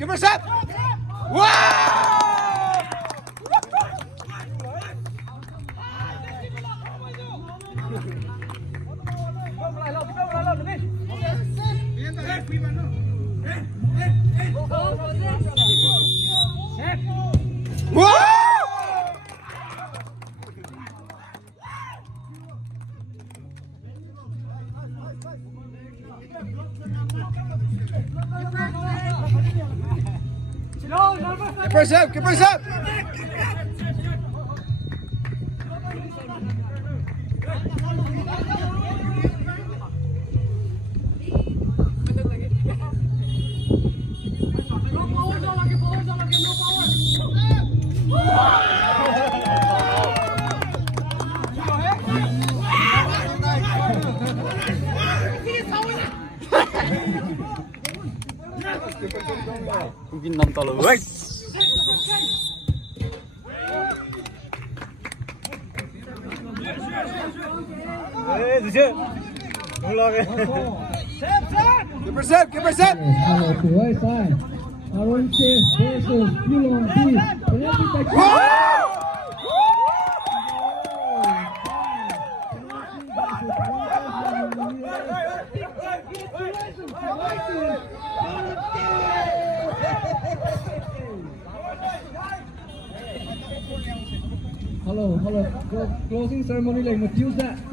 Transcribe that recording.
Give her a set. Wow! Give her a set. Give her a set. Mungkin 6 talo. Wait. Give her a set. Give her a set. สวยใช่อารอนเชส versus ยูลองทีเรียบร้อย Wow! Hello, closing ceremony like Matthew said.